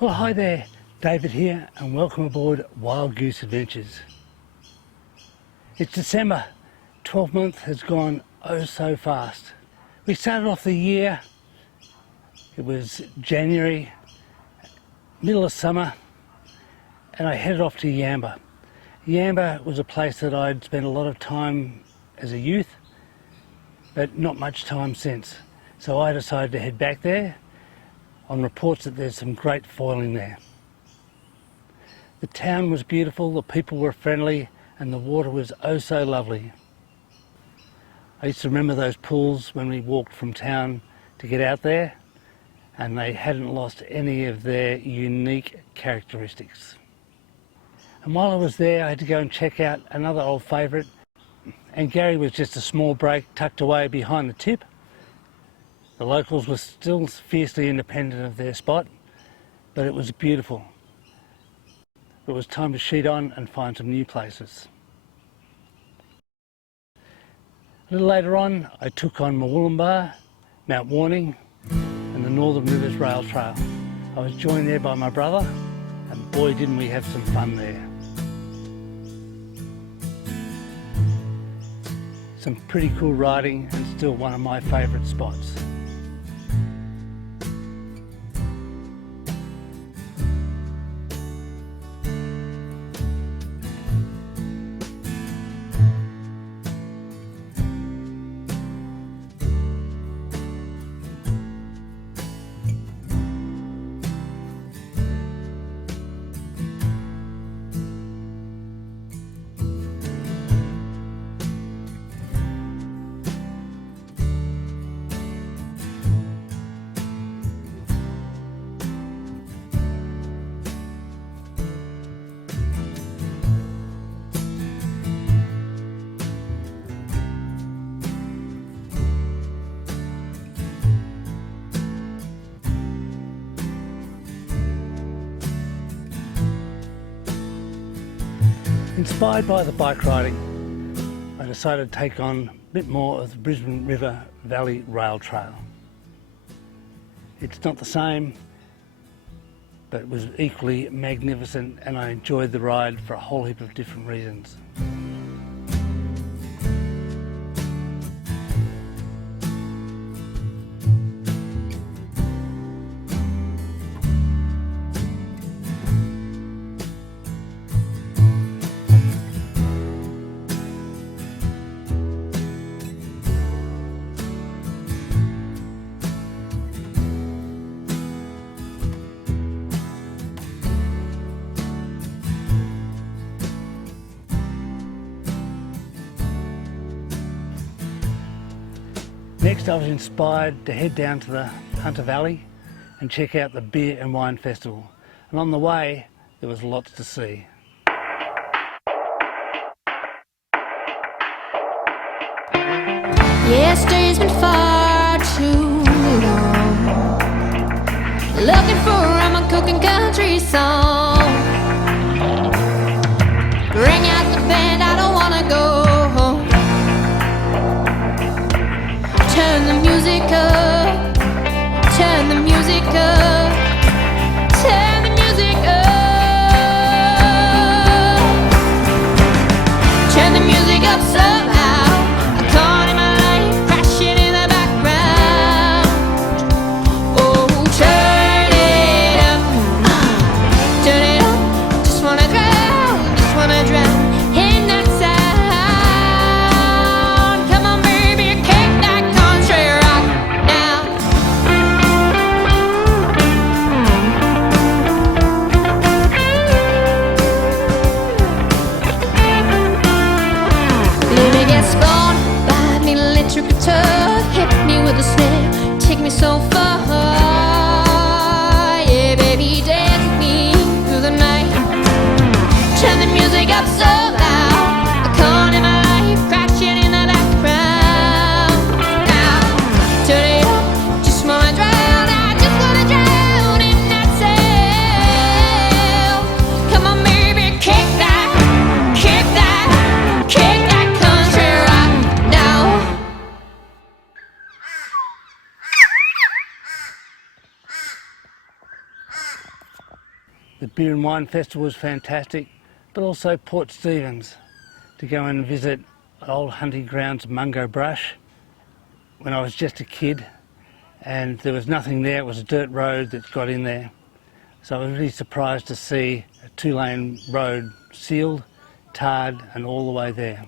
Well, hi there, David here, and welcome aboard Wild Goose Adventures. It's December. 12 months has gone oh so fast. We started off the year, it was January, middle of summer, and I headed off to Yamba. Yamba was a place that I'd spent a lot of time as a youth, but not much time since. So I decided to head back there on reports that there's some great foiling there. The town was beautiful, the people were friendly, and the water was oh so lovely. I used to remember those pools when we walked from town to get out there, and they hadn't lost any of their unique characteristics. And while I was there, I had to go and check out another old favourite, and Gary was just a small break tucked away behind the tip. The locals were still fiercely independent of their spot, but it was beautiful. It was time to sheet on and find some new places. A little later on, I took on Murwillumbah, Mount Warning, and the Northern Rivers Rail Trail. I was joined there by my brother, and boy didn't we have some fun there. Some pretty cool riding, and still one of my favourite spots. Inspired by the bike riding, I decided to take on a bit more of the Brisbane River Valley Rail Trail. It's not the same, but it was equally magnificent, and I enjoyed the ride for a whole heap of different reasons. Next, I was inspired to head down to the Hunter Valley and check out the Beer and Wine Festival. And on the way, there was lots to see. Yesterday's been far too long, looking for a cooking country song. Bring out the band, I don't wanna go home. Turn the music up, turn the music up, turn the music up. Turn the music up somehow. I caught in my life, crashing in the background. Oh, turn it up, just wanna drown in that sound. Come on baby, kick that country rock now. Let me get spun by the electric guitar, hit me with a snare, take me so far. Yeah baby, dance with me through the night. Turn the music up so loud, I caught in my life, crashing in the background. Now, turn it up, just wanna drown, I just wanna drown in that sound. Come on baby, kick that country rock now. Beer and Wine Festival was fantastic, but also Port Stephens to go and visit old hunting grounds Mungo Brush when I was just a kid, and there was nothing there. It was a dirt road that's got in there. So I was really surprised to see a 2-lane road sealed, tarred and all the way there.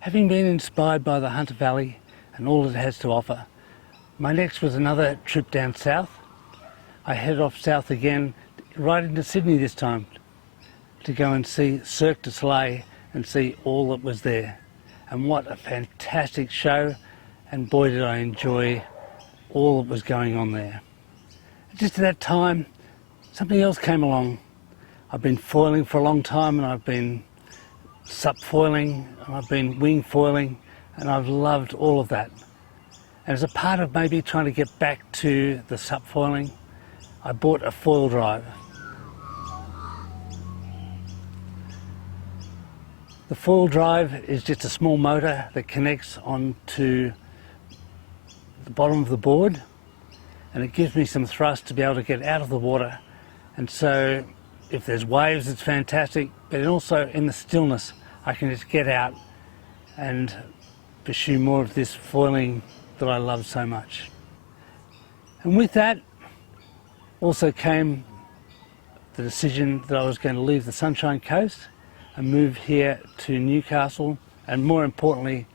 Having been inspired by the Hunter Valley and all it has to offer, my next was another trip down south. I headed off south again, right into Sydney this time, to go and see Cirque du Soleil and see all that was there. And what a fantastic show, and boy did I enjoy all that was going on there. Just at that time, something else came along. I've been foiling for a long time, and I've been sup foiling, and I've been wing foiling, and I've loved all of that. And as a part of maybe trying to get back to the sup foiling, I bought a foil drive. The foil drive is just a small motor that connects onto the bottom of the board, and it gives me some thrust to be able to get out of the water. And so if there's waves, it's fantastic, but also in the stillness, I can just get out and pursue more of this foiling that I love so much. And with that also came the decision that I was going to leave the Sunshine Coast and move here to Newcastle, and more importantly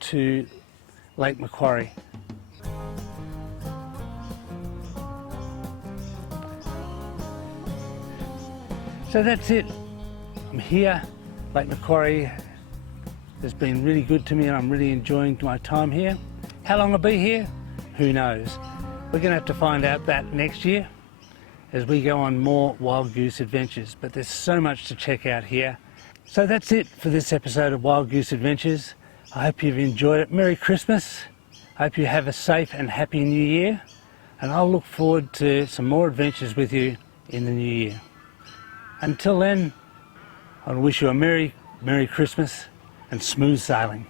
to Lake Macquarie. So that's it. I'm here. Lake Macquarie has been really good to me, and I'm really enjoying my time here. How long I'll be here? Who knows? We're going to have to find out that next year as we go on more Wild Goose Adventures, but there's so much to check out here. So that's it for this episode of Wild Goose Adventures. I hope you've enjoyed it. Merry Christmas. I hope you have a safe and happy New Year, and I'll look forward to some more adventures with you in the new year. Until then, I wish you a Merry Christmas and smooth sailing.